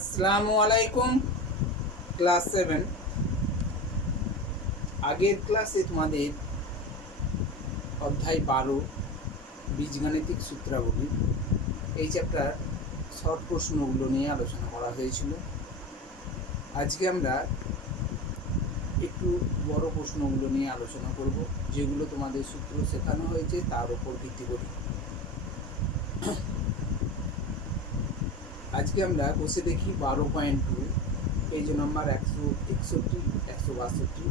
আসসালামু আলাইকুম। ক্লাস 7 আগের ক্লাসে তোমাদের অধ্যায় 12 বীজগাণিতিক সূত্রাবলী এই চ্যাপ্টার শর্ট প্রশ্নগুলো নিয়ে আলোচনা করা হয়েছিল। আজকে আমরা একটু বড় প্রশ্নগুলো নিয়ে আলোচনা করব, যেগুলো তোমাদের সূত্র শেখানো হয়েছে তার উপর ভিত্তি করে। আজকে আমরা বসে দেখি 12.2 পেজ নম্বর 161, 162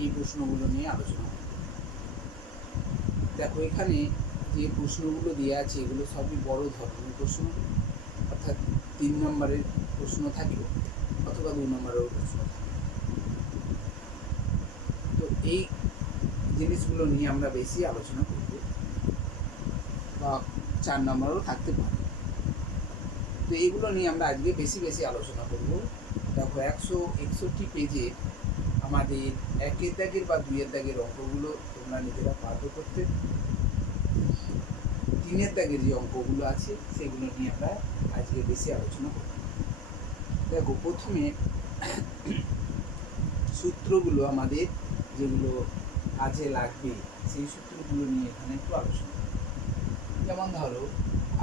এই প্রশ্নগুলো নিয়ে আলোচনা করব। দেখো, এখানে যে প্রশ্নগুলো দেওয়া আছে এগুলো সবই বড় ধরনের প্রশ্ন, অর্থাৎ 3 নম্বরের প্রশ্ন থাকবে অথবা 2 নম্বরের প্রশ্ন থাকবে। তো এই জিনিসগুলো নিয়ে আমরা বেশি আলোচনা করব, বা 4 নম্বরেরও থাকতে পারে। তো এইগুলো নিয়ে আমরা আজকে বেশি আলোচনা করব। দেখো, 161 পেজে আমাদের 1 দাগের বা 2 দাগের অঙ্কগুলো তোমরা নিজেরা পারবে করতে। 3 দাগের যে অঙ্কগুলো আছে সেগুলো নিয়ে আমরা আজকে বেশি আলোচনা করব। দেখো, প্রথমে সূত্রগুলো আমাদের যেগুলো কাজে লাগবে সেই সূত্রগুলো নিয়ে এখানে একটু আলোচনা করব। যেমন ধরো,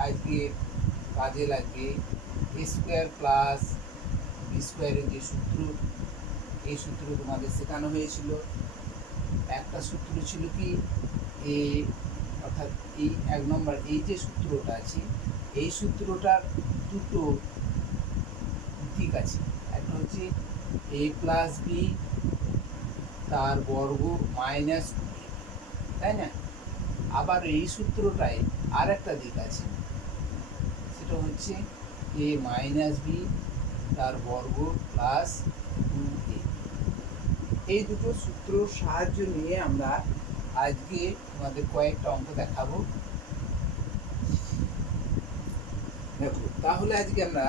আজকে কাজে লাগবে a স্কোয়ার প্লাস বি স্কোয়ারের যে সূত্র, এই সূত্র তোমাদের শেখানো হয়েছিল। একটা সূত্র ছিল কি এ, অর্থাৎ এই 1 নম্বর এই যে সূত্রটা আছে এই সূত্রটার দুটো দিক আছে। একটা হচ্ছে a প্লাস বি তার বর্গ মাইনাস, তাই না? আবার এই সূত্রটায় আর একটা দিক আছে, সেটা হচ্ছে a মাইনাস বি তার বর্গ প্লাস 2a। এই দুটো সূত্রর সাহায্য নিয়ে আমরা আজকে তোমাদের কয়েকটা অঙ্ক দেখাবো। দেখো, তাহলে আজকে আমরা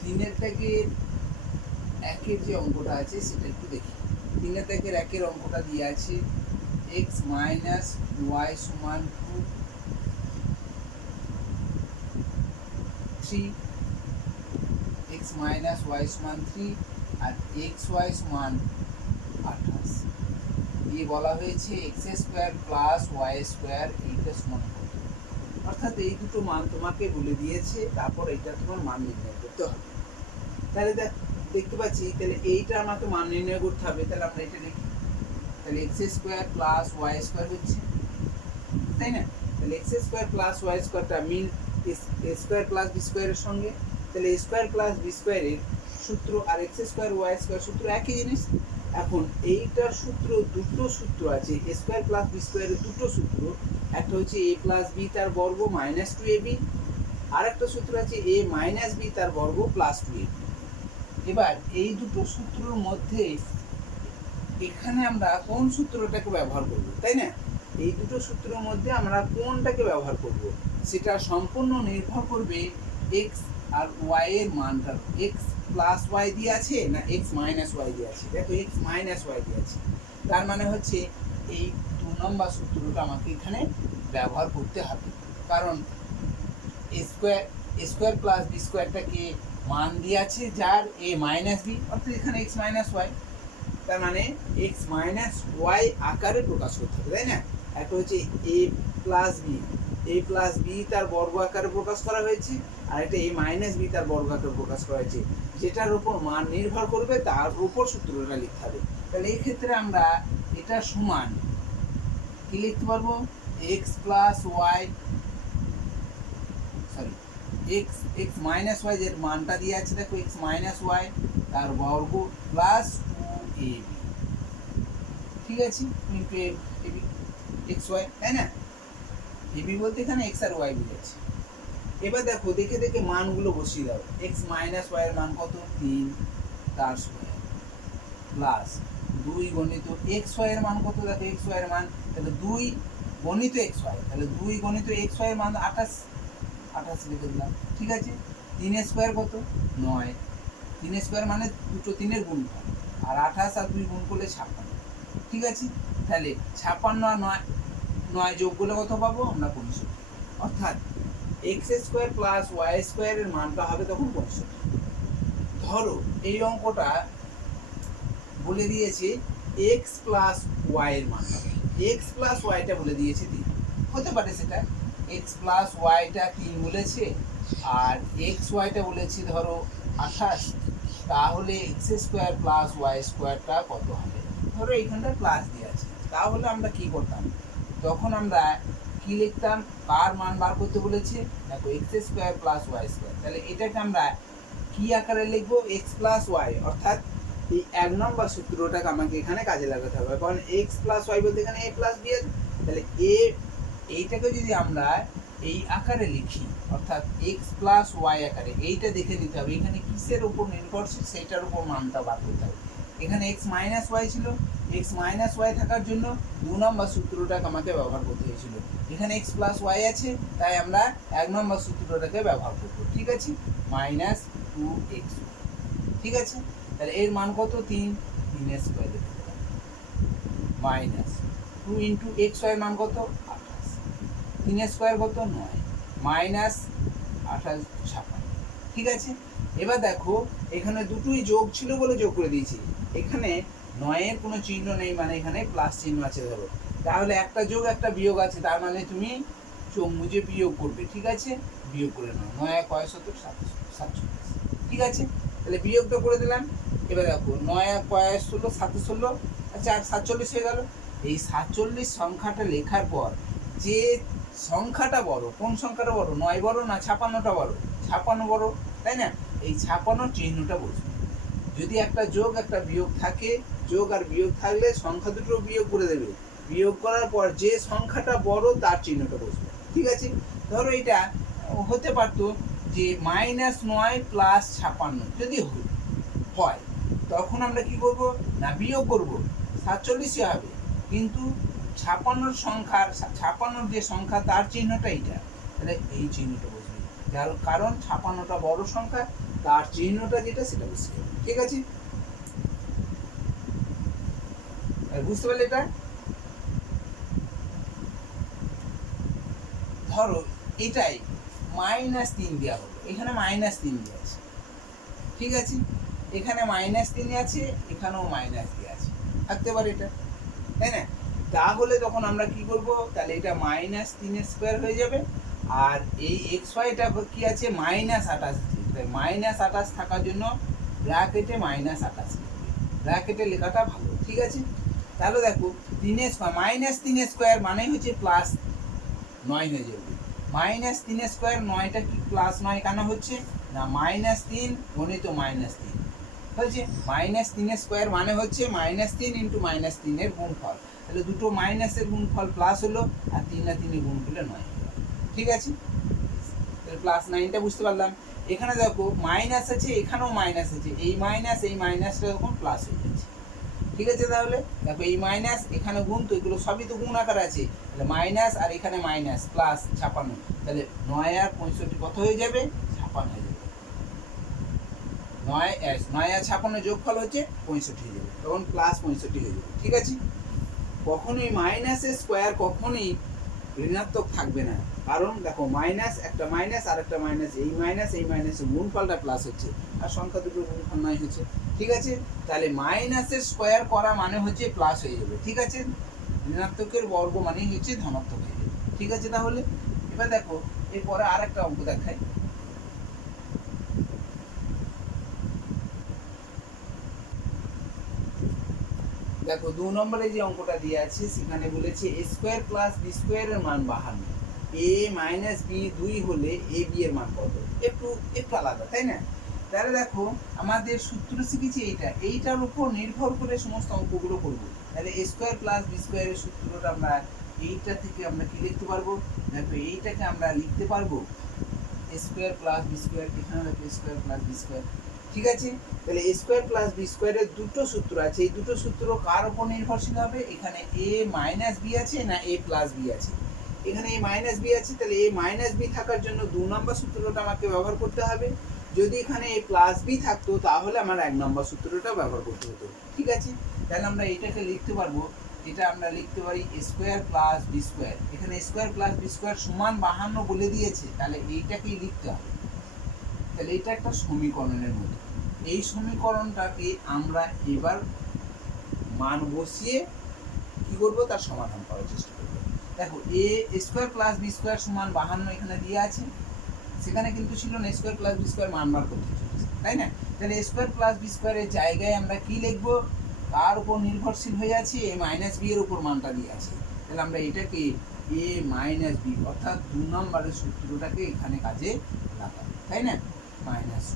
3 দাগের 1 যে অঙ্কটা আছে সেটা একটু দেখি। 3 দাগের 1 অঙ্কটা দিয়ে আছে x মাইনাস ওয়াই সমান 3, x মাইনাস ওয়াই সমান 3 আর এক্স ওয়াই সমান 28 দিয়ে বলা হয়েছে x square plus Y square এইটা সমান কত। অর্থাৎ এই দুটো মান তোমাকে বলে দিয়েছে, তারপর এইটা তোমার মান নির্ণয় করতে হবে। তাহলে দেখতে পাচ্ছি, তাহলে এইটা আমাকে মান নির্ণয় করতে হবে। তাহলে আমরা এটা লিখি, তাহলে x square plus Y square হচ্ছে, তাই না? তাহলে এক্স স্কোয়ার প্লাস ওয়াই স্কোয়ারটা মিল এ স্কোয়ার প্লাস বি স্কোয়ারের সঙ্গে। তাহলে এ স্কোয়ার প্লাস বি স্কোয়ারের সূত্র আর এক্স স্কোয়ার ওয়াই স্কোয়ার সূত্র একই জিনিস। এখন এইটার সূত্র, দুটো সূত্র আছে এ স্কোয়ার প্লাস বি স্কোয়ারের দুটো সূত্র। একটা হচ্ছে এ প্লাস বি তার বর্গ মাইনাস 2ab, আর একটা সূত্র আছে এ মাইনাস বি তার বর্গ প্লাস 2ab। এবার এই দুটো সূত্রের মধ্যে এখানে আমরা কোন সূত্রটাকে ব্যবহার করব, তাই না? এই দুটো সূত্রের মধ্যে আমরা কোনটাকে ব্যবহার করব সেটা সম্পূর্ণ নির্ভর করবে এক্স আর ওয়াই এর মানটা। এক্স প্লাস ওয়াই দিয়ে আছে না এক্স মাইনাস ওয়াই দিয়ে আছে? দেখো, এক্স মাইনাস ওয়াই দিয়ে আছে, তার মানে হচ্ছে এই 2 নম্বর সূত্রটা আমাকে এখানে ব্যবহার করতে হবে। কারণ স্কোয়ার প্লাস বি স্কোয়ারটাকে মান দিয়ে আছে যার এ মাইনাস বি, অর্থাৎ এখানে এক্স মাইনাস ওয়াই, তার মানে এক্স মাইনাস ওয়াই আকারে প্রকাশ করতে হবে, তাই না? একটা হচ্ছে এ প্লাস বি তার বর্গ আকারে প্রকাশ করা হয়েছে, আর একটা এ মাইনাস বি তার বর্গ আকারে প্রকাশ করা হয়েছে। যেটার উপর মান নির্ভর করবে তার উপর সূত্রটা লিখতে হবে। তাহলে এই ক্ষেত্রে আমরা এটা সমান কি লিখতে পারবো? X plus y, sorry, x minus y এর মানটা দিয়ে আছে, দেখো এক্স মাইনাস ওয়াই তার বর্গ প্লাস 2ab, ঠিক আছে, ইন্টু এবি এক্স ওয়াই, তাই না? এবি বলতে এখানে এক্স আর ওয়াই বুঝাচ্ছে। এবার দেখো, দেখে দেখে মানগুলো বসিয়ে দাও। এক্স মাইনাস ওয়াই এর মান কত? 3 তার স্কোয়ার প্লাস 2 গণিত এক্স ওয়াই এর মান কত? দেখো এক্স ওয়াই এর মান, তাহলে 2 গণিত এক্স ওয়াই, তাহলে 2 গণিত এক্স ওয়াই এর মান 28 লিখে দিলাম, ঠিক আছে। 3 স্কোয়ার কত? 9, 3 স্কোয়ার মানে দুটো 3-এর গুণফল, আর 28 আর 2 গুণ করলে 56, ঠিক আছে। তাহলে 56 আর 9 যোগ করলে কত পাবো আমরা? 65। অর্থাৎ এক্স স্কোয়ার প্লাস ওয়াই স্কোয়ারের মানটা হবে তখন 65। ধরো এই অঙ্কটা বলে দিয়েছে এক্স প্লাস ওয়াই এর মান, এক্স প্লাস ওয়াইটা বলে দিয়েছে 3, হতে পারে সেটা এক্স প্লাস ওয়াইটা 3 বলেছে আর এক্স ওয়াইটা বলেছে ধরো 28, তাহলে এক্স স্কোয়ার প্লাস ওয়াই স্কোয়ারটা কত হবে? ধরো এইখানটা প্লাস দিয়ে আছে, তাহলে আমরা কি করতাম, তখন আমরা কি লিখতাম, কার মান বার করতে বলেছে, দেখো x square plus Y square, তাহলে এটাকে আমরা কি আকারে লিখবো, এক্স প্লাস ওয়াই, অর্থাৎ এই 1 নম্বর সূত্রটাকে আমাকে এখানে কাজে লাগাতে হবে, কারণ এক্স প্লাস ওয়াই বলতে এখানে এ প্লাস বি আছে, তাহলে এইটাকে যদি আমরা এই আকারে লিখি অর্থাৎ এক্স প্লাস ওয়াই আকারে, এইটা দেখে নিতে হবে এখানে কিসের উপর নির্ভরশীল সেটার উপর মানটা বার করতে হবে। এখানে এক্স মাইনাস ওয়াই ছিল, এক্স মাইনাস ওয়াই থাকার জন্য 2 নম্বর সূত্রটাকে আমাকে ব্যবহার করতে হয়েছিল। এখানে এক্স প্লাস ওয়াই আছে, তাই আমরা 1 নম্বর সূত্রটাকে ব্যবহার করবো, ঠিক আছে, মাইনাস 2x, ঠিক আছে। তাহলে এর মান কত, 3 স্কোয়ার লিখতে পারি, মাইনাস 2 ইন্টু এক্স ওয়াই মান কত 28, 3 স্কোয়ার কত 9, মাইনাস 28 56, ঠিক আছে। এবার দেখো এখানে দুটোই যোগ ছিল বলে যোগ করে দিয়েছি, এখানে 9 এর কোনো চিহ্ন নেই, মানে এখানে প্লাস চিহ্ন আছে ধরো, তাহলে একটা যোগ একটা বিয়োগ আছে, তার মানে তুমি চোখ বুঝে বিয়োগ করবে, ঠিক আছে, বিয়োগ করে নাও, 9 কয় শতক 47, ঠিক আছে, তাহলে বিয়োগটা করে দিলাম। এবার দেখো 9 কয় 16 17, আচ্ছা 47 হয়ে গেল। এই 47 সংখ্যাটা লেখার পর যে সংখ্যাটা বড়, কোন সংখ্যাটা বড়, 9 বড় না 56টা বড়, 56 বড়, তাই না, এই 56 চিহ্নটা বসবে। যদি একটা যোগ একটা বিয়োগ থাকে, যোগ আর বিয়োগ থাকলে সংখ্যা দুটো বিয়োগ করে দেবে, বিয়োগ করার পর যে সংখ্যাটা বড় তার চিহ্নটা বসবে, ঠিক আছে। ধরো এটা হতে পারতো যে -9 প্লাস 56 যদি হয়, তখন আমরা কি করব না বিয়োগ করব, 47 হবে, কিন্তু 56 সংখ্যার 56 যে সংখ্যা তার চিহ্নটা এইটা, তাহলে এই চিহ্নটা বসবে, যার কারণ 56টা বড় সংখ্যা, তার চিহ্নটা যেটা সেটা বসে যাবে, ঠিক আছে, বুঝতে পারলে এটা। ধরো এটাই -3 দেওয়া হলো, এখানে -3 দেওয়া আছে, ঠিক আছে, এখানে -3 আছে, এখানেও মাইনাস দেওয়া আছে, থাকতে পারে এটা, তাই না, তাহলে তখন আমরা কি করব, তাহলে এটা -3 স্কোয়ার হয়ে যাবে, আর এই এক্স ওয়াইটা কি আছে -28, তাই -28 থাকার জন্য ব্র্যাকেটে -28 লিখবে, ব্র্যাকেটে লেখাটা ভালো, ঠিক আছে। তাহলে দেখো 3 স্কোয়ার -3 স্কোয়ার মানে হচ্ছে +9 হয়ে যাবে, -3 স্কোয়ার 9টা কি +9 কেন হচ্ছে না, -3 গণিত -3 হয়েছে, -3 স্কোয়ার মানে হচ্ছে -3 ইন্টু -3 এর গুণফল, তাহলে দুটো মাইনাসের গুণফল প্লাস হলো, আর 3 আর 3 গুণ করলে 9 হলো, ঠিক আছে, তাহলে +9টা বুঝতে পারলাম। এখানে দেখো মাইনাস আছে, এখানেও মাইনাস আছে, এই মাইনাসটা তখন প্লাস হয়ে যাচ্ছে, ঠিক আছে। তাহলে দেখো এই মাইনাস এখানে গুণ, তো এগুলো সবই তো গুণ আকার আছে, তাহলে মাইনাস আর এখানে মাইনাস প্লাস 56, তাহলে 9 আর 65 কত হয়ে যাবে, 56 হয়ে যাবে, 9 আর 56 যোগফল হচ্ছে 65 হয়ে যাবে, তখন +65 হয়ে যাবে, ঠিক আছে। কখনোই মাইনাসের স্কোয়ার কখনোই ঋণাত্মক থাকবে না, কারণ দেখো মাইনাস একটা মাইনাস আর একটা মাইনাস, এই মাইনাসের গুণফলটা প্লাস হচ্ছে, আর সংখ্যা দুটোর গুণফল 9 হচ্ছে, ঠিক আছে। তাহলে মাইনাসের স্কোয়ার করা মানে হচ্ছে প্লাস হয়ে যাবে, ঠিক আছে, ঋণাত্মকের বর্গ মানে হচ্ছে ধনাত্মক হয়ে যাবে, ঠিক আছে। তাহলে এবার দেখো এরপরে আরেকটা অঙ্ক দেখাই, দেখো 2 নম্বরে যে অঙ্কটা দিয়ে আছে সেখানে বলেছে a স্কোয়ার প্লাস b স্কোয়ারের মান 52, a মাইনাস b 2 হলে a b এর মান কত, একটু আলাদা, তাই না। তাহলে দেখো আমাদের সূত্র শিখেছি এইটার উপর নির্ভর করে সমস্ত অঙ্কগুলো করব, তাহলে a স্কোয়ার প্লাস b স্কোয়ারের সূত্রটা আমরা এইটা থেকে আমরা কি লিখতে পারবো, দেখো এইটাকে আমরা লিখতে পারবো a square plus b square, এখানে দেখো a square plus b square, ঠিক আছে। তাহলে a স্কোয়ার প্লাস b স্কোয়ারের দুটো সূত্র আছে, এই দুটো সূত্র কার উপর নির্ভরশীল হবে, এখানে a মাইনাস b আছে না a প্লাস b আছে, এখানে a মাইনাস b আছে, তাহলে a মাইনাস b থাকার জন্য 2 নম্বর সূত্রটা আমাকে ব্যবহার করতে হবে, যদি এখানে a প্লাস b থাকতো তাহলে আমার 1 নম্বর সূত্রটা ব্যবহার করতে হতো, ঠিক আছে। তাহলে আমরা এটাকে লিখতে পারবো, এটা আমরা লিখতে পারি a square plus b square, এখানে a square plus b square সমান 52 বলে দিয়েছে, তাহলে এইটাকেই লিখতে হবে, তাহলে এটা একটা সমীকরণের মতো, এই সমীকরণটাকে আমরা এবার মান বসিয়ে কি করব, তার সমাধান করার চেষ্টা করব। দেখো এ স্কোয়ার প্লাস বি স্কোয়ার সমান 52 এখানে দিয়ে আছে, সেখানে কিন্তু ছিল না স্কোয়ার প্লাস বি স্কোয়ার মান বার করতে, তাই না? তাহলে স্কোয়ার প্লাস বি স্কোয়ারের জায়গায় আমরা কি লিখবো, তার উপর নির্ভরশীল হয়ে আছে এ মাইনাস বি এর উপর মানটা দিয়ে আছে। তাহলে আমরা এটাকে এ মাইনাস বি অর্থাৎ 2 নম্বরের সূত্রটাকে এখানে কাজে লাগাবো, তাই না? মাইনাস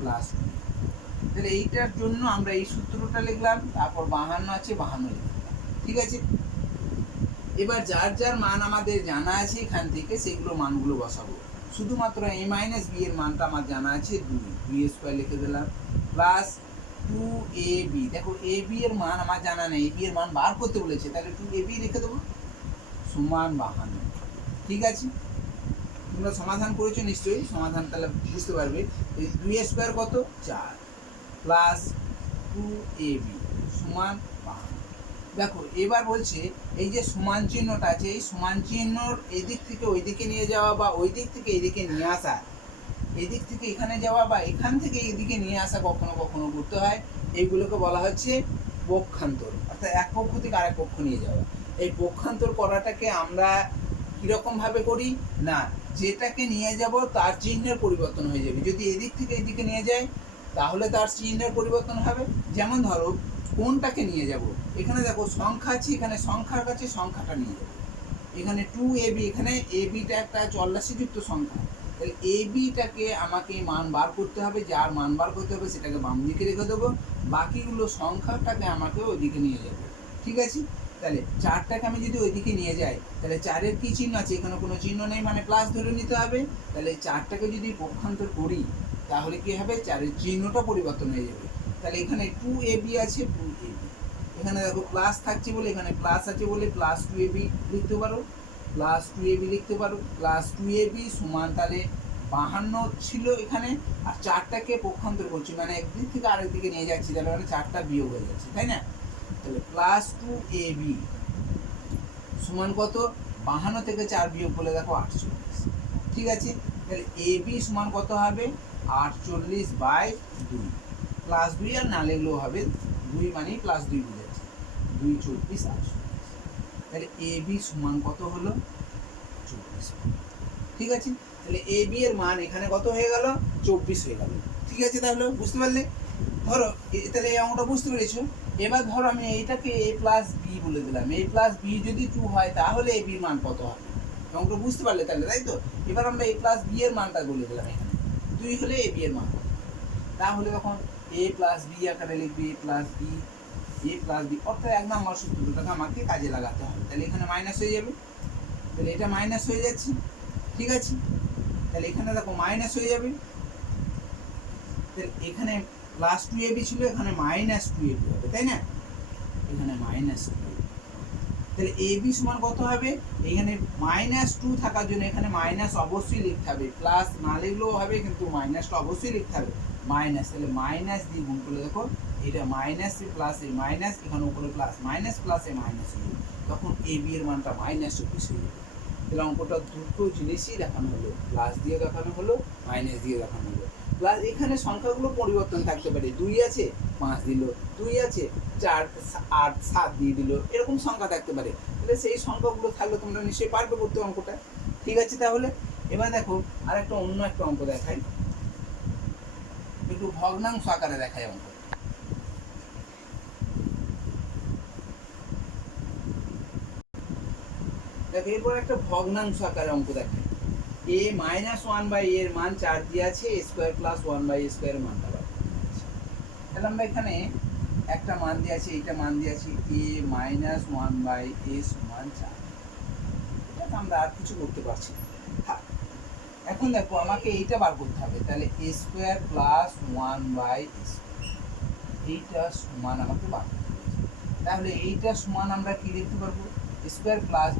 প্লাস, তাহলে এইটার জন্য আমরা এই সূত্রটা লিখলাম, তারপর 52 আছে 52 লিখলাম, ঠিক আছে? এবার যার যার মান আমাদের জানা আছে এখান থেকে সেগুলো মানগুলো বসাবো। শুধুমাত্র এ মাইনাস বি এর মানটা আমার জানা আছে 2 স্কোয়ার লিখে দিলাম প্লাস 2ab। দেখো এ বি এর মান আমার জানা নেই, এ বি এর মান বার করতে বলেছে, তাহলে 2ab লিখে দেবো সমান 52, ঠিক আছে? তোমরা সমাধান করেছো নিশ্চয়ই, সমাধান তাহলে বুঝতে পারবে। এই 2 স্কোয়ার কত 4 প্লাস 2ab সমান 52। দেখো এবার বলছে এই যে সমান চিহ্নটা আছে, এই সমান চিহ্নর এদিক থেকে ওই দিকে নিয়ে যাওয়া বা ওই দিক থেকে এদিকে নিয়ে আসা, এদিক থেকে এখানে যাওয়া বা এখান থেকে এদিকে নিয়ে আসা কখনো কখনো করতে হয়, এইগুলোকে বলা হচ্ছে পক্ষান্তর, অর্থাৎ এক পক্ষ থেকে আরেক পক্ষ নিয়ে যাওয়া। এই পক্ষান্তর করাটাকে আমরা কীরকমভাবে করি না, যেটাকে নিয়ে যাব তার চিহ্নের পরিবর্তন হয়ে যাবে। যদি এদিক থেকে এদিকে নিয়ে যায় তাহলে তার চিহ্নের পরিবর্তন হবে। যেমন ধরো কোনটাকে নিয়ে যাব, এখানে দেখো সংখ্যা আছে, এখানে সংখ্যার কাছে সংখ্যাটা নিয়ে যাব। এখানে 2ab, এখানে এবিটা একটা চলরাশিযুক্ত সংখ্যা, তাহলে এবিটাকে আমাকে মান বার করতে হবে, যার মান বার করতে হবে সেটাকে বাম দিকে রেখে দেবো, বাকিগুলো সংখ্যাটাকে আমাকে ওইদিকে নিয়ে যাবে, ঠিক আছে? তাহলে 4টাকে আমি যদি ওইদিকে নিয়ে যাই তাহলে 4-এর কী চিহ্ন আছে, এখানে কোনো চিহ্ন নেই, মানে প্লাস ধরে নিতে হবে। তাহলে 4টাকে যদি পক্ষান্তর করি তাহলে কী হবে, 4-এর চিহ্নটা পরিবর্তন হয়ে যাবে। তাহলে এখানে 2ab আছে 2ab, এখানে দেখো প্লাস থাকছে বলে এখানে প্লাস আছে বলে প্লাস 2ab লিখতে পারো, প্লাস 2ab লিখতে পারো, প্লাস 2ab সমান তাহলে 52 ছিল এখানে, আর 4টাকে পক্ষান্তর করছি মানে একদিক থেকে আরেক দিকে নিয়ে যাচ্ছি, তাহলে মানে 4টা বিয়োগ হয়ে যাচ্ছে, তাই না? তাহলে প্লাস 2ab সমান কত, 52 থেকে 4 বিয়োগ করলে দেখো 48, ঠিক আছে? তাহলে ab সমান কত হবে 48/2, প্লাস 2 আর না লিখলেও হবে, 2 মানে প্লাস 2 বুঝাচ্ছে, 2 24 48। তাহলে ab সমান কত হলো 24, ঠিক আছে? তাহলে ab এর মান এখানে কত হয়ে গেল 24 হয়ে গেল, ঠিক আছে? তাহলে বুঝতে পারলে, ধরো তাহলে এই অঙ্কটা বুঝতে পেরেছো। এবার ধরো আমি এইটাকে a প্লাস বি বলে দিলাম, a প্লাস বি যদি 2 হয় তাহলে ab এর মান কত হবে, অঙ্কটা বুঝতে পারলে তাহলে, তাই তো? এবার আমরা a প্লাস বি এর মানটা বলে দিলাম, এখানে 2 হলে ab এর মান, তাহলে তখন a প্লাস বি আকারে লিখবি a প্লাস বি, অর্থাৎ 1 নম্বর সূত্রটাকে আমাকে কাজে লাগাতে হবে। তাহলে এখানে মাইনাস হয়ে যাবে, তাহলে এটা মাইনাস হয়ে যাচ্ছে, ঠিক আছে? তাহলে এখানে দেখো মাইনাস হয়ে যাবে, তাহলে এখানে প্লাস 2ab ছিল, এখানে মাইনাস 2ab হবে, তাই না? এখানে মাইনাস 2ab, তাহলে ab সমান কত হবে, এখানে মাইনাস 2 থাকার জন্য এখানে মাইনাস অবশ্যই লিখতে হবে, প্লাস না লিখলেও হবে কিন্তু মাইনাসটা অবশ্যই লিখতে হবে, মাইনাস। তাহলে মাইনাস দিয়ে গুণ করলে দেখো এটা মাইনাস প্লাস এ মাইনাস, এখানে উপরে প্লাস মাইনাস প্লাস এ মাইনাস হয়ে যাবে, তখন ab এর মানটা -24 হয়ে যাবে। তাহলে অঙ্কটা দুটো জিনিসই দেখানো হলো, প্লাস দিয়ে দেখানো হলো, মাইনাস দিয়ে দেখানো হলো। প্লাস এখানে সংখ্যাগুলো পরিবর্তন থাকতে পারে, 2 আছে 5 দিল, 2 আছে 4 8 7 দিয়ে দিল, এরকম সংখ্যা থাকতে পারে। তাহলে সেই সংখ্যাগুলো থাকলে তোমরা নিশ্চয়ই পারবে করতে অঙ্কটা, ঠিক আছে? তাহলে এবার দেখো আর একটা অন্য একটা অঙ্ক দেখাই, একটু ভগ্নাংশ আকারে দেখাই অঙ্ক। দেখো এরপর একটা ভগ্নাংশ আকারে অঙ্ক দেখাই, a -1/a এর মান 4 দিয়ে আছে, a square plus 1/a square এর মানটা বার করতে আছে। তাহলে আমরা এখানে একটা মান দিয়ে আছে, এইটা মান দিয়ে আছে a -1/a সমান 4, এটা আমরা আর কিছু করতে পারছি না। এখন দেখো আমাকে এইটা বার করতে হবে, তাহলে a স্কয়ার প্লাস 1/a এইটা সমান আমাকে বার করতে হবে। তাহলে এইটা সমান আমরা কি লিখতে পারবো, স্কয়ার প্লাস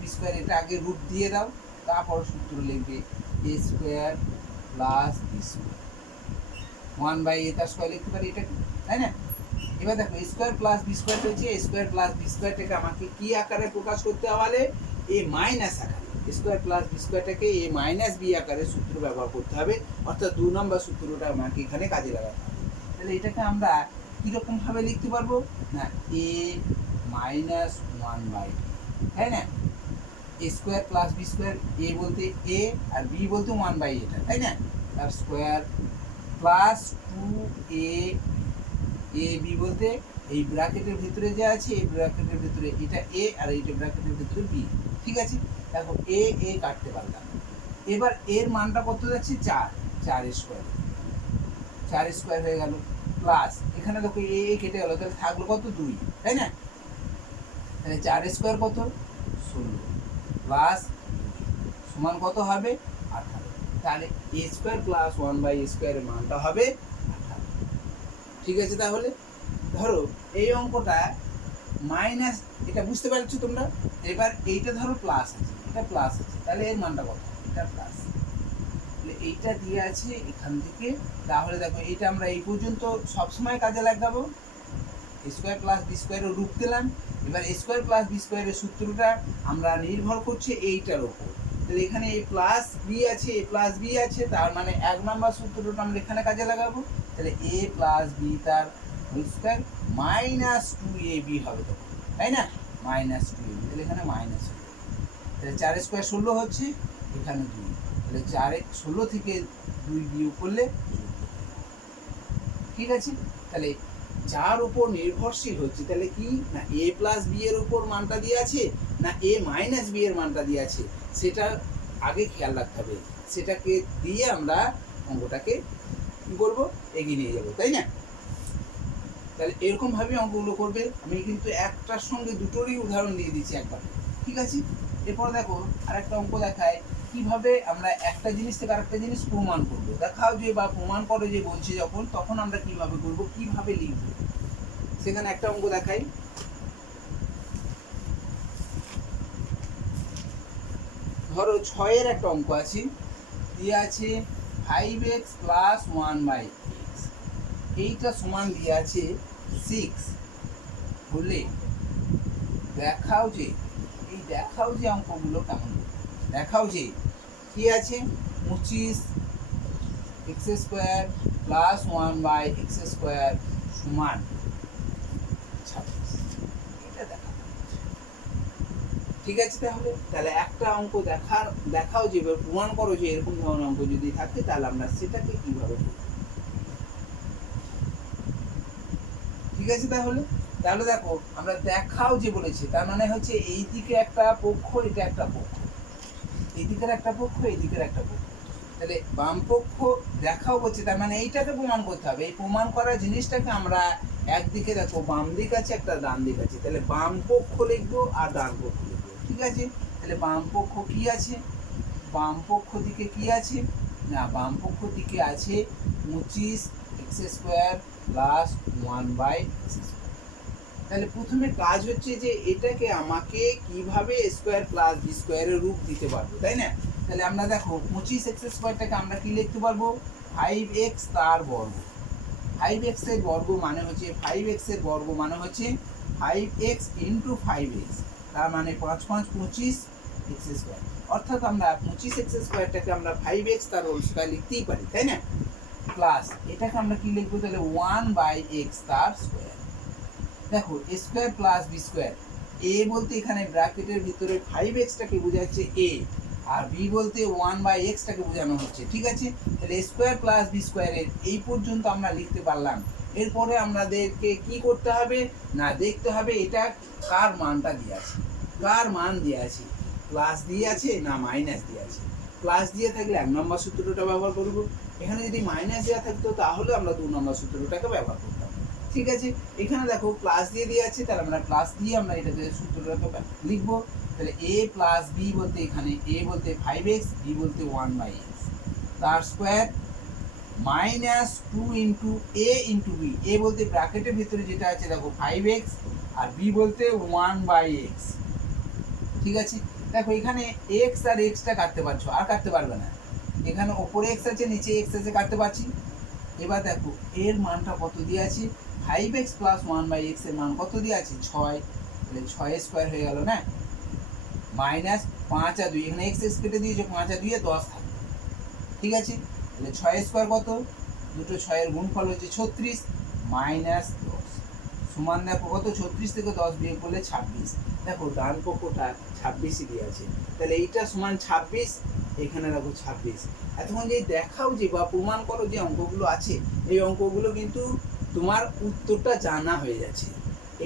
বি স্কয়ার, এটা আগে রুট দিয়ে দাও, তারপর সূত্র লিখবে a square plus b square 1/a তার স্কয়ার লিখতে পারি, এটা তাই না? এবার দেখো a square plus b square হয়েছে, a স্কয়ার প্লাস বি স্কয়ারটাকে আমাকে কি আকারে প্রকাশ করতে হবে, a মাইনাস আকারে, স্কোয়ার প্লাস বি স্কোয়ারটাকে এ মাইনাস বি আকারে সূত্র ব্যবহার করতে হবে, অর্থাৎ 2 নম্বর সূত্রটা আমাকে এখানে কাজে লাগাতে হবে। তাহলে এটাকে আমরা কীরকমভাবে লিখতে পারবো না, এ মাইনাস ওয়ান বাই, তাই না, এ স্কোয়ার প্লাস বি স্কোয়ার, এ বলতে এ আর বি বলতে ওয়ান বাই এটা, তাই না, তার square plus 2a A B বলতে এই ব্র্যাকেটের ভিতরে যা আছে এই ব্র্যাকেটের ভিতরে এটা এ আর এইটা ব্র্যাকেটের ভিতরে বি। ঠিক আছে, দেখো এ এ কাটতে পারলাম। এবার এর মানটা কত যাচ্ছে 4, 4 স্কোয়ার, 4 স্কোয়ার হয়ে গেল, প্লাস এখানে দেখো এ এ কেটে গেল, তাহলে থাকলো কত 2, তাই না, তাহলে 4 স্কোয়ার কত 16 প্লাস সমান কত হবে 18, তাহলে এ স্কোয়ার প্লাস 1 বাই স্কোয়ারের মানটা হবে 18। ঠিক আছে, তাহলে ধরো এই অঙ্কটা মাইনাস, এটা বুঝতে পারছো তোমরা, এবার এইটা ধরো প্লাস আছে, এটা প্লাস আছে, তাহলে এর মানটা কত, এটা প্লাস, তাহলে এইটা দিয়ে আছে এখান থেকে, তাহলে দেখো এটা আমরা এই পর্যন্ত সবসময় কাজে লাগাবো, স্কোয়ার প্লাস বি স্কোয়ারের রূপ দিলাম। এবার স্কোয়ার প্লাস বি স্কোয়ারের সূত্রটা আমরা নির্ভর করছে এইটার ওপর, তাহলে এখানে এ প্লাস বি আছে, এ প্লাস বি আছে, তার মানে 1 নম্বর সূত্রটা আমরা এখানে কাজে লাগাবো, তাহলে এ প্লাস বি তার হোল স্কোয়ার মাইনাস 2ab হবে তখন, তাই না, মাইনাস 2ab, তাহলে এখানে মাইনাস হবে, তাহলে 4 স্কোয়ার 16 হচ্ছে, এখানে 2, তাহলে 4 16 থেকে 2 বিয়োগ করলে 14। ঠিক আছে, তাহলে যার উপর নির্ভরশীল হচ্ছে তাহলে কি না, এ প্লাস বি এর উপর মানটা দিয়ে আছে না এ মাইনাস বি এর মানটা দিয়ে আছে, সেটা আগে খেয়াল রাখতে হবে, সেটাকে দিয়ে আমরা অঙ্কটাকে কি করবো, এগিয়ে নিয়ে যাবো, তাই না। তাহলে এরকমভাবে অঙ্কগুলো করবে, আমি কিন্তু একটার সঙ্গে দুটোরই উদাহরণ দিয়ে দিচ্ছি একবার। ঠিক আছে, এরপর দেখো আরেকটা অঙ্ক দেখায় কিভাবে আমরা একটা জিনিস থেকে আরেকটা জিনিস প্রমাণ করবো, দেখাও যে বা প্রমাণ করে যে বলছে যখন, তখন আমরা কিভাবে করবো, কিভাবে লিখবো, সেখানে একটা অঙ্ক দেখাই। ধরো 6-এর একটা অঙ্ক আছে, দিয়ে আছে 5x প্লাস 1 বাই x, এইটা সমান দিয়ে আছে 6 হলে দেখাও যে, এই দেখাও যে অঙ্কগুলো কেমন, দেখাও যে কি আছে 25 x square plus 1 by x square সমান 26, এটা দেখা। ঠিক আছে, তাহলে একটা অঙ্ক দেখাও যে প্রমাণ করো যে এরকম ধরনের অঙ্ক যদি থাকে তাহলে আমরা সেটাকে কিভাবে করব। ঠিক আছে, তাহলে দেখো আমরা দেখাও যে বলেছি, তার মানে হচ্ছে এই দিকে একটা পক্ষ, এটা একটা পক্ষ, এই দিকের একটা পক্ষ, এই দিকের একটা পক্ষ, তাহলে বাম পক্ষ দেখাও বলছে, তার মানে এইটাকে প্রমাণ করতে হবে। এই প্রমাণ করার জিনিসটাকে আমরা একদিকে দেখো বাম দিক আছে একটা ডান দিক আছে, তাহলে বাম পক্ষ লিখবো আর ডান পক্ষ লিখবো। ঠিক আছে, তাহলে বাম পক্ষ কি আছে, বাম পক্ষ দিকে কি আছে না, বাম পক্ষ দিকে আছে 25 x square plus 1 by x square. তাহলে প্রথমে কাজ হচ্ছে যে এটাকে আমাকে কিভাবে স্কোয়ার প্লাস বি স্কোয়ারের রূপ দিতে পারবো, তাই না। তাহলে আমরা দেখো 25x স্কোয়ারটাকে আমরা কি লিখতে পারবো, 5x তার বর্গ, 5x এর বর্গ মানে হচ্ছে 5x এর বর্গ মানে হচ্ছে 5x ইন্টু 5x, তার মানে 5 5 25 x স্কোয়ার, অর্থাৎ আমরা 25x স্কোয়ারটাকে আমরা 5x তার হোল স্কোয়ার লিখতেই পারি, তাই না, প্লাস এটাকে আমরা কি লিখবো, তাহলে 1 বাই x তার স্কোয়ার। দেখো স্কোয়ার প্লাস বি স্কোয়ার, এ বলতে এখানে ব্র্যাকেটের ভিতরে 5x-টাকে বোঝাচ্ছে এ, আর বি বলতে 1 বাই x-টাকে বোঝানো হচ্ছে। ঠিক আছে, তাহলে স্কোয়ার প্লাস বি স্কোয়ারের এই পর্যন্ত আমরা লিখতে পারলাম। এরপরে আমাদেরকে কি করতে হবে না, দেখতে হবে এটা কার মানটা দিয়ে আছে, কার মান দিয়ে আছে, প্লাস দিয়ে আছে না মাইনাস দিয়ে আছে। প্লাস দিয়ে থাকলে 1 নম্বর সূত্রটা ব্যবহার করব, এখানে যদি মাইনাস দেওয়া থাকতো তাহলে আমরা 2 নম্বর সূত্রটাকে ব্যবহার করতাম। ঠিক আছে, এখানে দেখো প্লাস দিয়ে আছে, তাহলে আমরা প্লাস দিয়ে আমরা এটাকে সূত্রটাকে লিখবো। তাহলে a প্লাস বি বলতে এখানে a বলতে 5x, b বলতে 1 বাই x তার square minus 2 into a into b, a বলতে ব্র্যাকেটের ভিতরে যেটা আছে দেখো 5x আর b বলতে 1 বাই x। ঠিক আছে, দেখো এখানে x আর x-টা কাটতে পারছো, আর কাটতে পারবে না, এখানে ওপরে x আছে নিচে x আছে, কাটতে পারছি। এবার দেখো এর মানটা কত দিয়ে আছে, 5x প্লাস 1 বাই x এর মান কত দিয়ে আছে 6, তাহলে 6 স্কোয়ার হয়ে গেল না, মাইনাস 5 আর 2, এখানে এক্স এক্স কেটে দিয়েছে, 5 আর 2 10 থাকবে, ঠিক আছে। তাহলে 6 স্কোয়ার কত, দুটো 6-এর গুণফল হচ্ছে 36 মাইনাস 10 সমান দেখো কত, 36 থেকে 10 বিয়োগ করলে 26। দেখো ডান পক্ষটা 26ই দিয়ে আছে, তাহলে এইটা সমান 26, এখানে দেখো 26। এখন যে দেখাও যে বা প্রমাণ করো যে অঙ্কগুলো আছে, এই অঙ্কগুলো কিন্তু তোমার উত্তরটা জানা হয়ে যাচ্ছে।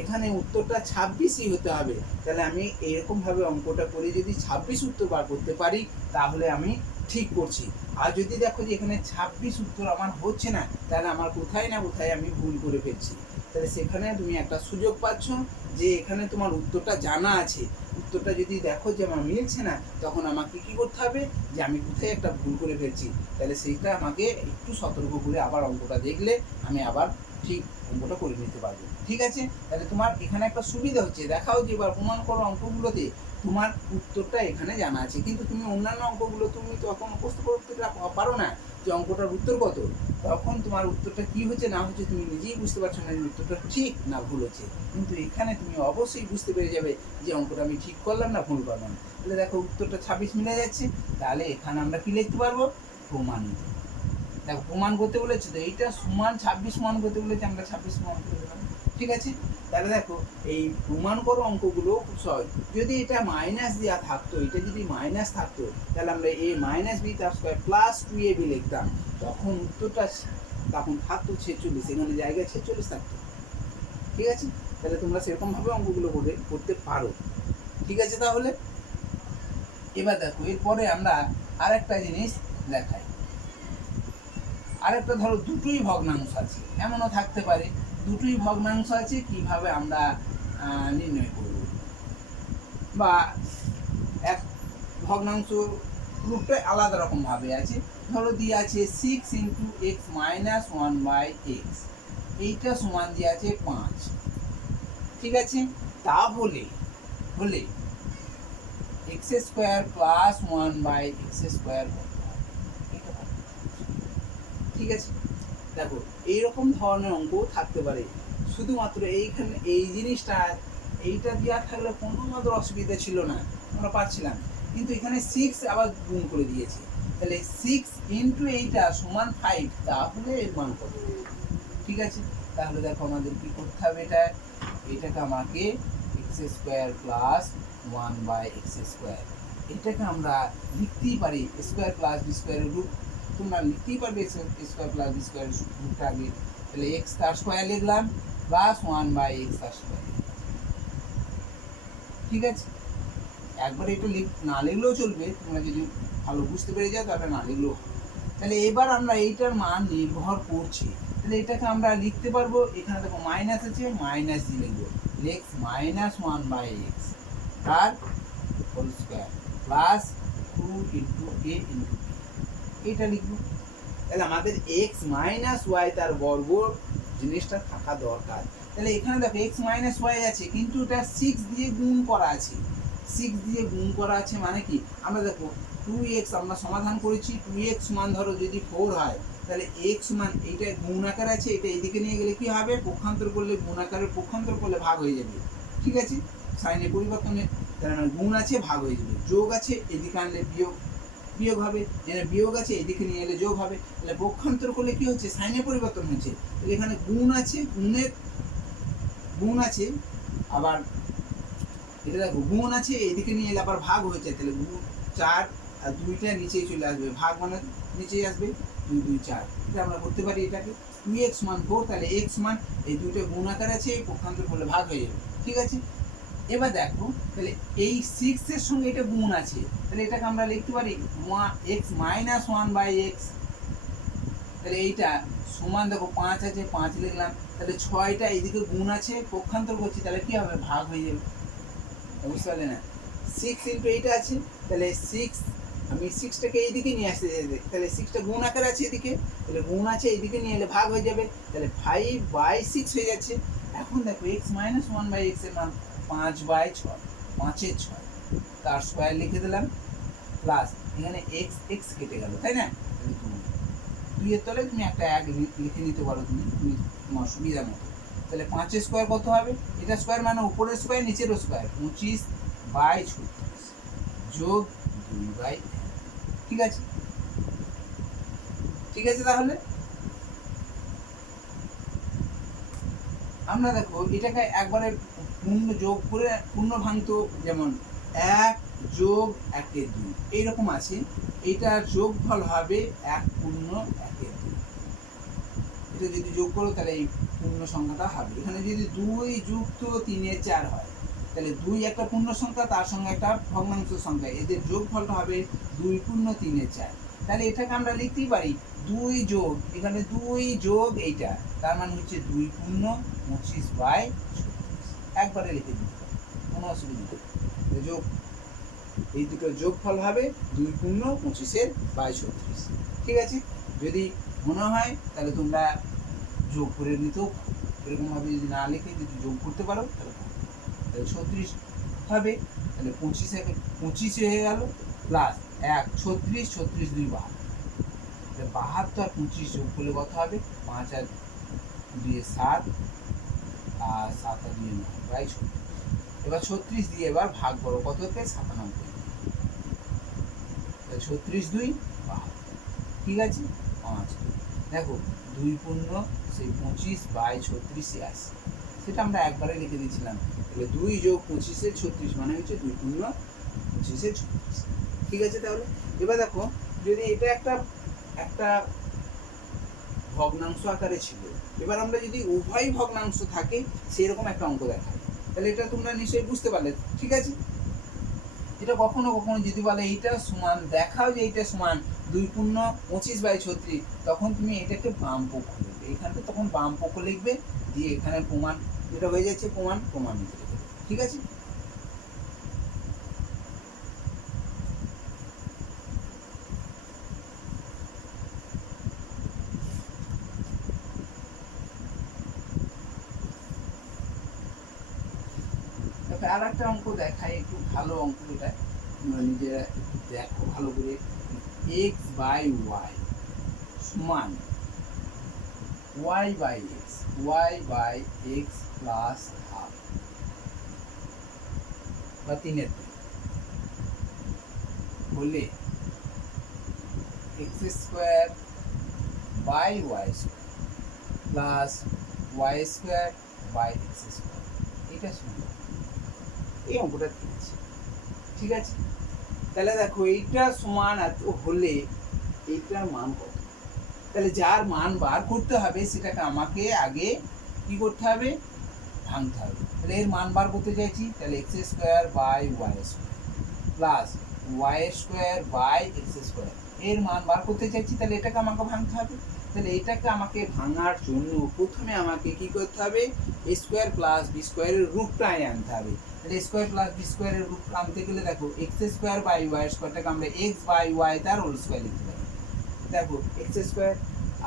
এখানে উত্তরটা 26ই হতে হবে, তাহলে আমি এরকমভাবে অঙ্কটা করে যদি 26 উত্তর বার করতে পারি তাহলে আমি ঠিক করছি। আর যদি দেখো যে এখানে 26 উত্তর আমার হচ্ছে না, তাহলে আমার কোথায় না কোথায় আমি ভুল করে ফেলছি। তাহলে সেখানে তুমি একটা সুযোগ পাচ্ছ যে এখানে তোমার উত্তরটা জানা আছে, উত্তরটা যদি দেখো যে আমার মিলছে না, তখন আমাকে কি করতে হবে যে আমি কোথায় একটা ভুল করে ফেলছি, তাহলে সেইটা আমাকে একটু সতর্ক করে আবার অঙ্কটা দেখলে আমি আবার ঠিক অঙ্কটা করে নিতে পারবো, ঠিক আছে। তাহলে তোমার এখানে একটা সুবিধা হচ্ছে, দেখাও যে এবার প্রমাণ করো অঙ্কগুলোতে তোমার উত্তরটা এখানে জানা আছে, কিন্তু তুমি অন্যান্য অঙ্কগুলো তুমি তখন মুখস্থ করতে পারো না যে অঙ্কটার উত্তর কত, তখন তোমার উত্তরটা কি হচ্ছে না হচ্ছে তুমি নিজেই বুঝতে পারছো না যে উত্তরটা ঠিক না ভুল হচ্ছে। কিন্তু এখানে তুমি অবশ্যই বুঝতে পেরে যাবে যে অঙ্কটা আমি ঠিক করলাম না ভুল করলাম। তাহলে দেখো উত্তরটা 26 মিলে যাচ্ছে, তাহলে এখানে আমরা কি লিখতে পারবো, প্রমাণিত। দেখো প্রমাণ করতে বলেছে তো, এইটা সমান 26 প্রমাণ করতে বলেছে, আমরা 26 প্রমাণ করে দিলাম, ঠিক আছে। তাহলে দেখো এই প্রমাণ করো অঙ্কগুলো খুব সহজ। যদি এটা মাইনাস দেওয়া থাকতো, এটা যদি মাইনাস থাকতো, তাহলে আমরা এ মাইনাস বি তার স্কোয়ার প্লাস 2ab লিখতাম, তখন উত্তরটা তখন থাকতো 46, এখানে জায়গায় 46 থাকতো, ঠিক আছে। তাহলে তোমরা সেরকমভাবে অঙ্কগুলো করতে পারো, ঠিক আছে। তাহলে এবার দেখো এরপরে আমরা আরেকটা জিনিস দেখাই। আরেকটা ধরো দুটোই ভগ্নাংশ আছে, এমনও থাকতে পারে দুটোই ভগ্নাংশ আছে, কিভাবে আমরা নির্ণয় করব, বা এক ভগ্নাংশ রূপটা আলাদা রকম ভাবে আছে। ধরো দিয়ে আছে 6 ইন্টু এক্স মাইনাস 1/x, এইটা সমান দিয়ে আছে 5, ঠিক আছে। তাহলে হলে X square plus 1/x square, ঠিক আছে। দেখো এইরকম ধরনের অঙ্ক থাকতে পারে, শুধুমাত্র এইখানে এই জিনিসটা এইটা দেওয়া থাকলে কোনো মাত্র অসুবিধা ছিল না, আমরা পাচ্ছিলাম, কিন্তু এখানে 6 আবার গুণ করে দিয়েছে, তাহলে 6 ইন্টু এইটা সমান 5, তাহলে এর মান কত, ঠিক আছে। তাহলে দেখো আমাদের কি করতে হবে, এটাকে আমাকে x square plus 1/x square, এটাকে আমরা লিখতেই পারি স্কোয়ার প্লাস বি স্কোয়ারের রূপ, তোমরা লিখতেই পারবে স্কোয়ার প্লাস বি স্কোয়ারের রূপটা আগে। তাহলে এক্স তার স্কোয়ার লিখলাম প্লাস 1/x তার স্কোয়ার, ঠিক আছে। একবার এটা না লিখলেও চলবে, তোমরা যদি ভালো বুঝতে পেরে যাও তাহলে না লিখলেও হবে। তাহলে এবার আমরা এইটার মান নির্ভর করছি, তাহলে এটাকে আমরা লিখতে পারবো, এখানে দেখো মাইনাস আছে, মাইনাস দিয়ে লিখবো এক্স মাইনাস 1/x তার whole square plus 2 into a into b, এইটা লিখবো। তাহলে আমাদের এক্স মাইনাস ওয়াই তার বর্গ জিনিসটা থাকা দরকার। তাহলে এখানে দেখো এক্স মাইনাস ওয়াই আছে, কিন্তু এটা 6 দিয়ে গুণ করা আছে, 6 দিয়ে গুণ করা আছে মানে কি, আমরা দেখো 2x আমরা সমাধান করেছি, 2x সমান ধরো যদি 4 হয়, তাহলে x সমান এইটা গুণ আকার আছে, এটা এদিকে নিয়ে গেলে কি হবে, পক্ষান্তর করলে গুণ আকারে পক্ষান্তর করলে ভাগ হয়ে যাবে, ঠিক আছে। সাইনে পরিবর্তনে তাহলে মানে গুণ আছে ভাগ হয়ে যাবে, যোগ আছে এদিকে আনলে বিয়োগ হবে, এখানে বিয়োগ আছে এদিকে নিয়ে এলে যোগ হবে, তাহলে পক্ষান্তর করলে কি হচ্ছে, সাইনে পরিবর্তন হচ্ছে, তাহলে এখানে গুণ আছে, গুণ আছে, আবার এটা দেখো গুণ আছে এদিকে নিয়ে এলে আবার ভাগ হয়েছে, তাহলে গুণ 4 আর 2টা নিচেই চলে আসবে, ভাগ মানে নিচেই আসবে, 2 2 4, এটা আমরা করতে পারি এটাকে 2x সমান 4, তাহলে x সমান এই দুটো গুণ আকার আছে, পক্ষান্তর করলে ভাগ হয়ে যাবে, ঠিক আছে। এবার দেখো তাহলে এই 6 এর সঙ্গে এটা গুণ আছে, তাহলে এটাকে আমরা লিখতে পারি x মাইনাস 1/x, তাহলে এইটা সমান দেখো 5 আছে, 5 লিখলাম, তাহলে 6টা এইদিকে গুণ আছে পক্ষান্তর করছি, তাহলে কি হবে, ভাগ হয়ে যাবে, বুঝতে পারলে না। 6 ইন্টু এইটা আছে, তাহলে 6 আমি 6টাকে এইদিকে নিয়ে আসতে যাবে, তাহলে 6টা গুণ আকার আছে এদিকে, তাহলে গুণ আছে এইদিকে নিয়ে এলে ভাগ হয়ে যাবে, তাহলে 5/6 হয়ে যাচ্ছে। এখন দেখো x মাইনাস 1/x এর মান 5/6, 5-এর 6 তার স্কোয়ার লিখে দিলাম, প্লাস এখানে x কেটে গেল, তাই না, 2 এর তলে তুমি একটা 1 লিখে নিতে পারো, তুমি তোমার সুবিধা মতো। তাহলে 5-এর স্কোয়ার কত হবে, এটা স্কোয়ার মানে উপরের স্কোয়ার নিচের স্কোয়ার, 25/36, যোগ 2/n। ঠিক আছে, ঠিক আছে। তাহলে আমরা দেখো এটাকে একবারে পূর্ণ যোগ করে পূর্ণ ভাঙতো, যেমন 1 যোগ 1 2 এইরকম আছে। এটার যোগফল হবে 1 পূর্ণ 1 2। এটা যদি যোগ করো তাহলে এই পূর্ণ সংখ্যাটা হবে। এখানে যদি 2 যুক্ত 3 4 হয়, তাহলে 2 একটা পূর্ণ সংখ্যা, তার সঙ্গে একটা ভগ্নাংশ সংখ্যা, এদের যোগফলটা হবে 2 পূর্ণ 3 4। তাহলে এটাকে আমরা লিখতেই পারি 2 যোগ, এখানে 2 যোগ এইটা, তার মানে হচ্ছে 2 পূর্ণ 25/36। একবারে লিখে দিতে পারি, কোনো অসুবিধা নেই। যোগ, এই দুটো যোগফল হবে 2 পূর্ণ 25/36। ঠিক আছে, যদি মনে হয় তাহলে তোমরা যোগ করে নিতেও, এরকমভাবে যদি না লিখে যদি যোগ করতে পারো তাহলে 36 হবে। তাহলে 25 হয়ে গেল, প্লাস 1 36, 36 2 72, 72 আর 25 যোগ করলে কত হবে? 5 আর 2 7, আর 7 আর 2 9/36। এবার 36 দিয়ে এবার ভাগ করো, কত হচ্ছে? 97। 36 2 72। ঠিক আছে, 5। দেখো 2 পূর্ণ সেই 25/36 আসে, সেটা আমরা একবারে লিখে দিয়েছিলাম। তাহলে 2 যোগ 25 36 মানে হচ্ছে 2 পূর্ণ 25 36। ঠিক আছে, তাহলে এবার দেখো যদি এটা একটা ভগ্নাংশ আকারে ছিল, এবার আমরা যদি উভয় ভগ্নাংশ থাকে সেরকম একটা অঙ্ক দেখাই, তাহলে এটা তোমরা নিশ্চয়ই বুঝতে পারলে। ঠিক আছে, এটা কখনো কখনো যদি বলে এইটা সমান, দেখাও যে এইটা সমান 2 পূর্ণ 25/36, তখন তুমি এটাকে বাম পক্ষ লিখবে, এখানটা তখন বাম পক্ষ লিখবে, দিয়ে এখানে প্রমাণ, এটা হয়ে যাচ্ছে প্রমাণ লিখে দেবে। ঠিক আছে, আর একটা অঙ্ক দেখাই, একটু ভালো অঙ্ক, এটা তোমরা নিজেরা একটু দেখো ভালো করে। x/y সমান y/x, y/x প্লাস হাফ বা 3/2 হলে x square by y square plus y square by x square, এটা সমান, এই অঙ্কটা দিয়েছি। ঠিক আছে, তাহলে দেখো এইটা সমান এত হলে এইটার মান কত? তাহলে যার মান বার করতে হবে সেটাকে আমাকে আগে কি করতে হবে? ভাঙতে হবে। তাহলে এর মান বার করতে চাইছি, তাহলে x square by y square plus Y square by x square, এর মান বার করতে চাইছি, তাহলে এটাকে আমাকে ভাঙতে হবে। তাহলে এটাকে আমাকে ভাঙার জন্য প্রথমে আমাকে কি করতে হবে? এ স্কোয়ার প্লাস বি স্কোয়ারের রূপটা আনতে হবে। তাহলে স্কোয়ার প্লাস বি স্কোয়ারের রূপ আনতে গেলে দেখো এক্স স্কোয়ার বাই ওয়াই স্কোয়ারটাকে আমরা এক্স বাই ওয়াই তার হোল স্কোয়ার লিখতে পারি। দেখো এক্স স্কোয়ার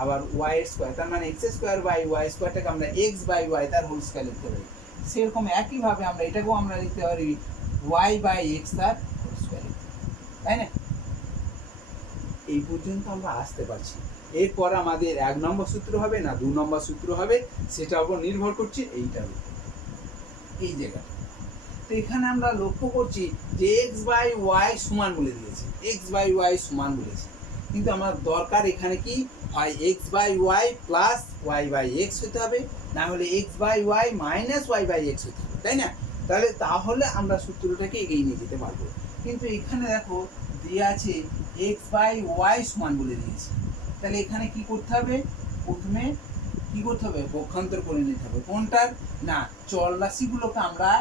আবার ওয়াই স্কোয়ার, তার মানে এক্স স্কোয়ার বাই ওয়াই স্কোয়ারটাকে আমরা এক্স বাই ওয়াই তার হোল স্কোয়ার লিখতে পারি। সেরকম একইভাবে আমরা এটাকেও আমরা লিখতে পারি ওয়াই বাই এক্স তার হোল স্কোয়ার, তাই না? এই পর্যন্ত আমরা আসতে পারছি। এরপর আমাদের 1 নম্বর সূত্র হবে না 2 নম্বর সূত্র হবে, সেটার উপর নির্ভর করছে এইটার উপর, এই জায়গাটা। তো এখানে আমরা লক্ষ্য করছি যে এক্স বাই ওয়াই সমান বলে দিয়েছে, এক্স বাই ওয়াই সমান বলেছে, কিন্তু আমার দরকার এখানে কি হয়? X by y plus y by x হতে হবে, না হলে x by y minus y by x হতে হবে, তাই না? তাহলে আমরা সূত্রটাকে এগিয়ে নিয়ে যেতে পারবো। কিন্তু এখানে দেখো দেওয়া আছে এক্স বাই ওয়াই সমান বলে দিয়েছে, তাহলে এখানে কি করতে হবে? প্রথমে কি করতে হবে? পক্ষান্তর করে নিতে হবে। কোনটার? না, চলরাশিগুলোকে আমরা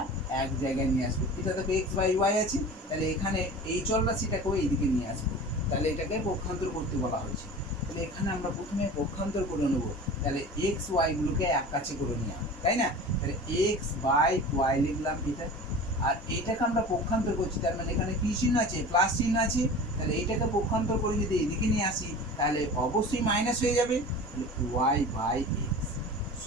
এক জায়গায় নিয়ে আসবো। এটা দেখো এক্স বাই ওয়াই আছে, তাহলে এখানে এই চলরাশিটাকেও এইদিকে নিয়ে আসবো, তাহলে এটাকে পক্ষান্তর করতে বলা হয়েছে। তাহলে এখানে আমরা প্রথমে পক্ষান্তর করে নেবো, তাহলে এক্স ওয়াই গুলোকে এক কাছে করে নিয়ে আসবো, তাই না? তাহলে এক্স বাই ওয়াই লিখলাম এটা, আর এইটাকে আমরা পক্ষান্তর করছি, তার মানে এখানে কি চিহ্ন আছে? প্লাস চিহ্ন আছে। তাহলে এইটাকে পক্ষান্তর করে যদি এদিকে নিয়ে আসি তাহলে অবশ্যই মাইনাস হয়ে যাবে। তাহলে ওয়াই বাই এক্স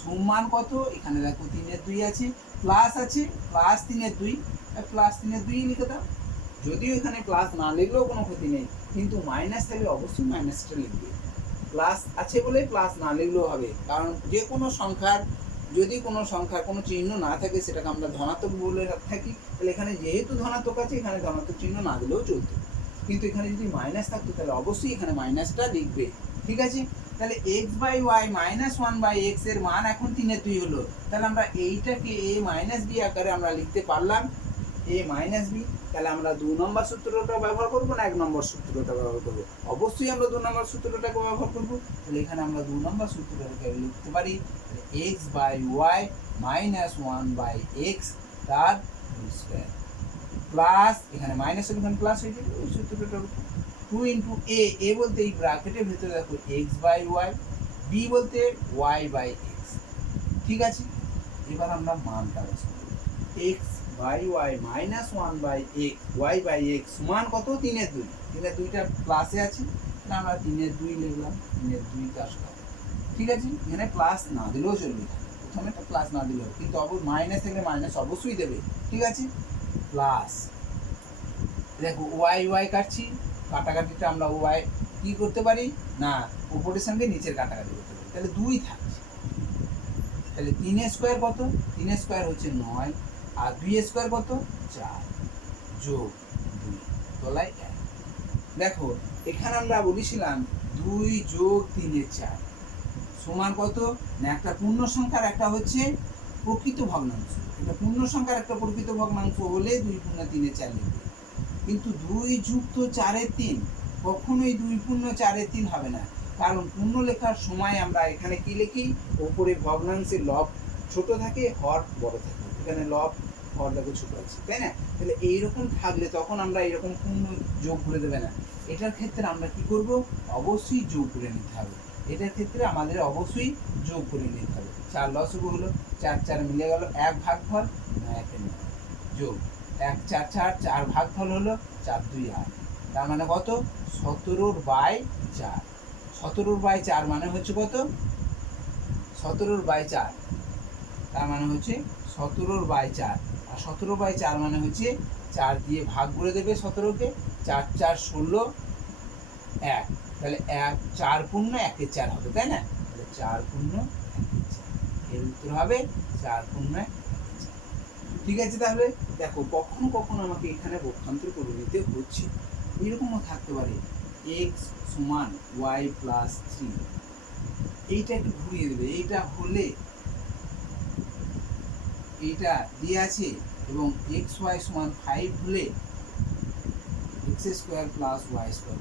সমান কত? এখানে দেখো 3/2 আছে, প্লাস আছে, প্লাস 3/2, প্লাস 3/2 লিখে দাও। যদিও এখানে প্লাস না লিখলেও কোনো ক্ষতি নেই, কিন্তু মাইনাস থাকলে অবশ্যই মাইনাসটা লিখবে। প্লাস আছে বলে প্লাস না লিখলেও হবে, কারণ যে কোনো সংখ্যার যদি কোনো সংখ্যার কোনো চিহ্ন না থাকে সেটাকে আমরা ধনাত্মক বলে থাকি। তাহলে এখানে যেহেতু ধনাত্মক আছে এখানে ধনাত্মক চিহ্ন না দিলেও চলতো, কিন্তু এখানে যদি মাইনাস থাকতো তাহলে অবশ্যই এখানে মাইনাসটা লিখবে। ঠিক আছে, তাহলে x by y minus one by x এর মান এখন 3/2 হলো। তাহলে আমরা এইটাকে এ মাইনাস বি আকারে আমরা লিখতে পারলাম এ মাইনাস বি। তাহলে আমরা 2 নম্বর সূত্রটা ব্যবহার করবো না 1 নম্বর সূত্রটা ব্যবহার করবো? অবশ্যই আমরা 2 নম্বর সূত্রটাকে ব্যবহার করবো। তাহলে এখানে আমরা 2 নম্বর সূত্রটাকে লিখতে পারি x by y minus one by x তার হোল স্কয়ার প্লাস, এখানে মাইনাস এখানে প্লাস হয়ে যাবে ওই সূত্রটার উপর, 2 ইন্টু এ বলতে এই ব্র্যাকেটের ভেতরে দেখো এক্স বাই ওয়াই, বি বলতে ওয়াই বাই এক্স। ঠিক আছে, এবার আমরা মানটা বসাবো। X by y minus one by x y by x সমান কত? 3/2। 3/2টা প্লাসে আছে, তাহলে আমরা 3/2 লিখলাম। 3/2 কাজ করে। ঠিক আছে, এখানে প্লাস না দিলেও চলবে, প্রথমে তো প্লাস না দিলেও, কিন্তু মাইনাস থাকলে মাইনাস অবশ্যই দেবে। ঠিক আছে, প্লাস দেখো ওয়াই ওয়াই কাটছি, কাটাকাটিটা আমরা ওয়াই কি করতে পারি না উপরের সঙ্গে নিচের কাটাকাটি করতে পারি, তাহলে 2 থাকছে। তাহলে 3 স্কয়ার কত? 3 স্কয়ার হচ্ছে 9, আর 2 স্কয়ার কত? 4 যোগ 2 তলায় 1। দেখো এখানে আমরা বলেছিলাম 2 যোগ 3 এর 4 সমান কত না একটা পূর্ণ সংখ্যার একটা হচ্ছে প্রকৃত ভগ্নাংশ। এটা পূর্ণ সংখ্যার একটা প্রকৃত ভগ্নাংশ হলে 2 পূর্ণ 3 এর 4 লিখবে, কিন্তু 2 যুক্ত 4 এর 3 কখনোই 2 পূর্ণ 4 এর 3 হবে না, কারণ পূর্ণ লেখার সময় আমরা এখানে কি লিখি? উপরে ভগ্নাংশের লব ছোট থাকে, হর বড় থাকে। এখানে লব হর দেখো ছোট আছে, তাই না? তাহলে এইরকম থাকলে তখন আমরা এরকম পূর্ণ যোগ করে দেবে না। এটার ক্ষেত্রে আমরা কি করব? অবশ্যই যোগ করে নিতে হবে। এটার ক্ষেত্রে আমাদের অবশ্যই যোগ করে নিতে হবে। 4 লসগু হলো, 4 4 মিলে গেল, 1 ভাগফল 1 যোগ 1 4 4 4 ভাগফল হলো 4 2 8, তার মানে কত? 17/4। 17/4 মানে হচ্ছে কত? 17/4 তার মানে হচ্ছে 17/4, আর 17/4 মানে হচ্ছে 4 দিয়ে ভাগ করে দেবে 17কে, 4 4 16 1, তাহলে 1 4 পূর্ণ 1 এর 4 হবে, তাই না? তাহলে 4 পূর্ণ 1 এর 4 এর উত্তর হবে 4 পূর্ণ 1 এর 4। ঠিক আছে, তাহলে দেখো কখনো কখনো আমাকে এখানে পক্ষান্তর করে নিতে হচ্ছে। এরকমও থাকতে পারে এক্স সমান ওয়াই প্লাস 3, এইটা একটু ঘুরিয়ে দেবে। এইটা হলে এইটা দিয়ে আছে এবং এক্স ওয়াই সমান 5 হলে X square plus Y square,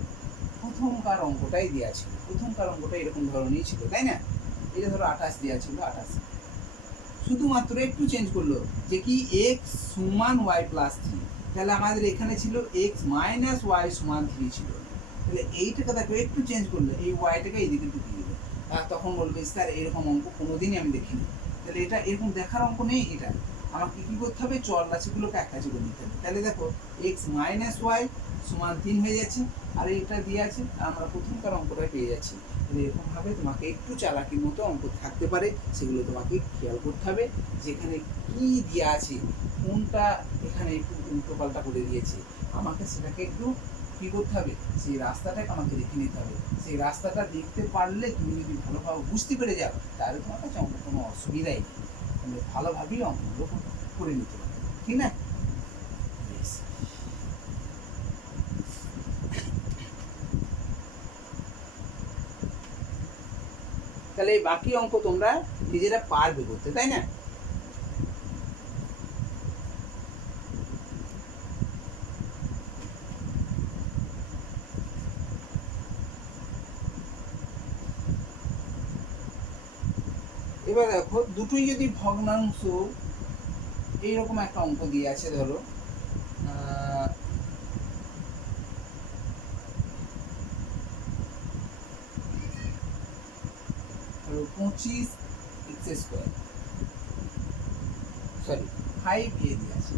প্রথমকার অঙ্কটাই দেওয়া ছিল। প্রথমকার অঙ্কটা এরকম ধরনেরই ছিল, তাই না? এটা ধরো 28 দেওয়া ছিল, 28 শুধুমাত্র একটু চেঞ্জ করলো যে কি এক্স সমান ওয়াই প্লাস 3, তাহলে আমাদের এখানে ছিল এক্স মাইনাস ওয়াই সমান 3 ছিল। তাহলে এইটাকে দেখো একটু চেঞ্জ করলে এই ওয়াইটাকে এইদিকে ঢুকিয়ে দিল, আর তখন বলবে স্যার এরকম অঙ্ক কোনোদিনই আমি দেখিনি। তাহলে এটা এরকম দেখার অঙ্ক নেই, এটা আমাকে কি করতে হবে? চল রাশিগুলোকে এক কাছে করে নিতে হবে। তাহলে দেখো এক্স মাইনাস ওয়াই সমান 3 হয়ে যাচ্ছে, আর এটা দিয়ে আছে, আমরা প্রথমকার অঙ্কটা পেয়ে যাচ্ছি। তাহলে এরকমভাবে তোমাকে একটু চালাকির মতো অঙ্ক থাকতে পারে, সেগুলো তোমাকে খেয়াল করতে হবে যেখানে কি দেওয়া আছে, কোনটা এখানে একটু উল্টো পাল্টা করে দিয়েছে, আমাকে সেটাকে একটু কী করতে হবে? সেই রাস্তাটাকে আমাকে দেখে নিতে হবে। সেই রাস্তাটা দেখতে পারলে তুমি যদি ভালোভাবে বুঝতে পেরে যাও তাহলে তোমার কাছে অঙ্ক কোনো অসুবিধাই নেই, তুমি ভালোভাবেই অঙ্কগুলো করে নিতে পারবে, ঠিক না? তাহলে এই বাকি অঙ্ক তোমরা নিজেরা পারবে করতে, তাই না? এবার দেখো দুটোই যদি ভগ্নাংশ, এইরকম একটা অঙ্ক দিয়ে আছে, ধরো 25 এক্স স্কোয়ার, সরি 5a দিয়ে আছে,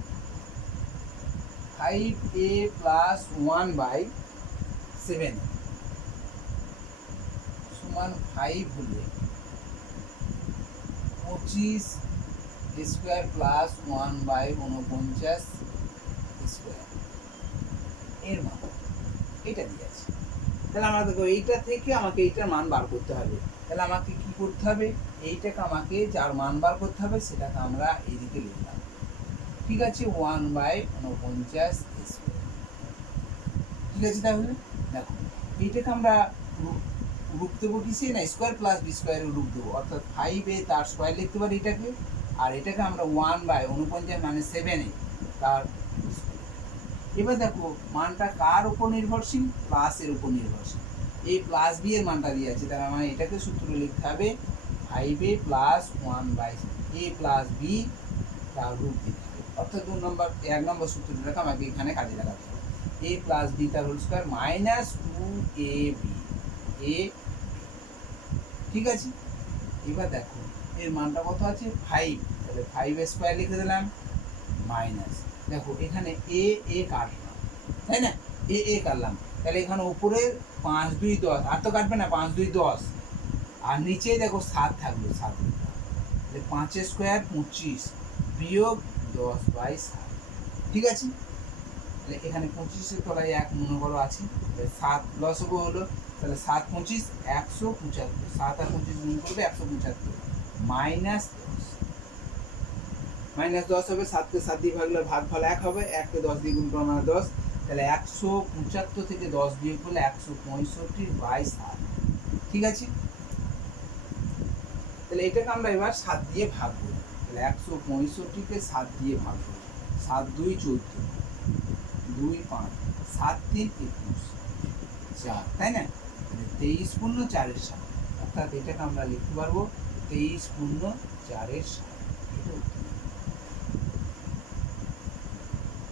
5a প্লাস 1/7 সমান 5 হলে 25 স্কোয়ার প্লাস 1/49 স্কোয়ার এর মান এটা দিয়ে আছে। তাহলে আমরা দেখো এইটা থেকে আমাকে এইটার মান বার করতে হবে। তাহলে আমাকে কি করতে হবে? এইটাকে আমাকে যার মান বার করতে হবে সেটাকে আমরা এদিকে লিখলাম, ঠিক আছে, 1/49 স্কোয়ার। ঠিক আছে, তাহলে দেখো এইটাকে আমরা রূপ দেবো কিসে না, স্কোয়ার প্লাস বি স্কোয়ারের রূপ দেবো, অর্থাৎ 5 এ তার স্কোয়ার লিখতে পারি এটাকে, আর এটাকে আমরা 1/49 মানে 7 এ তার স্কোয়ার। এবার দেখো মানটা কার উপর নির্ভরশীল, প্লাসের উপর নির্ভরশীল, এই প্লাস বি এর মানটা দিয়ে আছে, তার মানে এটাকে সূত্র লিখতে হবে 5a plus 1/a plus B তার রূপ দিতে হবে, অর্থাৎ 1 নম্বর সূত্রটাকে আমাকে এখানে কাজে লাগাতে হবে, a প্লাস বি তার হোল স্কোয়ার মাইনাস 2ab এ, ঠিক আছে। এবার দেখো এর মানটা কত আছে 5, তাহলে 5 স্কোয়ার লিখে দিলাম মাইনাস, দেখো এখানে এ এ কাটলাম, তাই না, এ কাটলাম, তাহলে এখানে উপরে 5 2 10, আর তো কাটবে না, 5 2 10, আর নিচে দেখো 7 থাকবে, 7 তাহলে 5 স্কোয়ার 25 বিয়োগ 10/7, ঠিক আছে। তাহলে এখানে 25-এর তলায় 1 মনে করো আছে, 7 লসগু হলো, তাহলে 7 25 175, 7 আর 25 গুণ করবে 175 মাইনাস 10 হবে, 7কে 7 দিয়ে ভাগলে ভাগফল 1 হবে, 1কে 10 দিয়ে গুণ করলে মানে 10, তাহলে 175 থেকে 10 বিয়োগ করলে 165/7, ঠিক আছে। তাহলে এটাকে আমরা এবার 7 দিয়ে ভাগ করব, তাহলে 165-কে 7 দিয়ে ভাগ করব, 7 2 14, 2 5, 7 3 21, 4, তাই না, 23 পূর্ণ 4-এর 7, অর্থাৎ এটাকে আমরা লিখতে পারবো 23 পূর্ণ 4-এর 7, এটা উত্তর।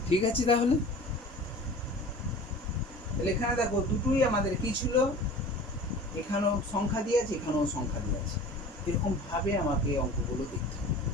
ঠিক আছে, তাহলে এখানে দেখো দুটোই আমাদের কি ছিল, এখানেও সংখ্যা দিয়ে আছে, এখানেও সংখ্যা দিয়ে আছে, এরকম ভাবে আমাকে অঙ্কগুলো দেখতে হবে।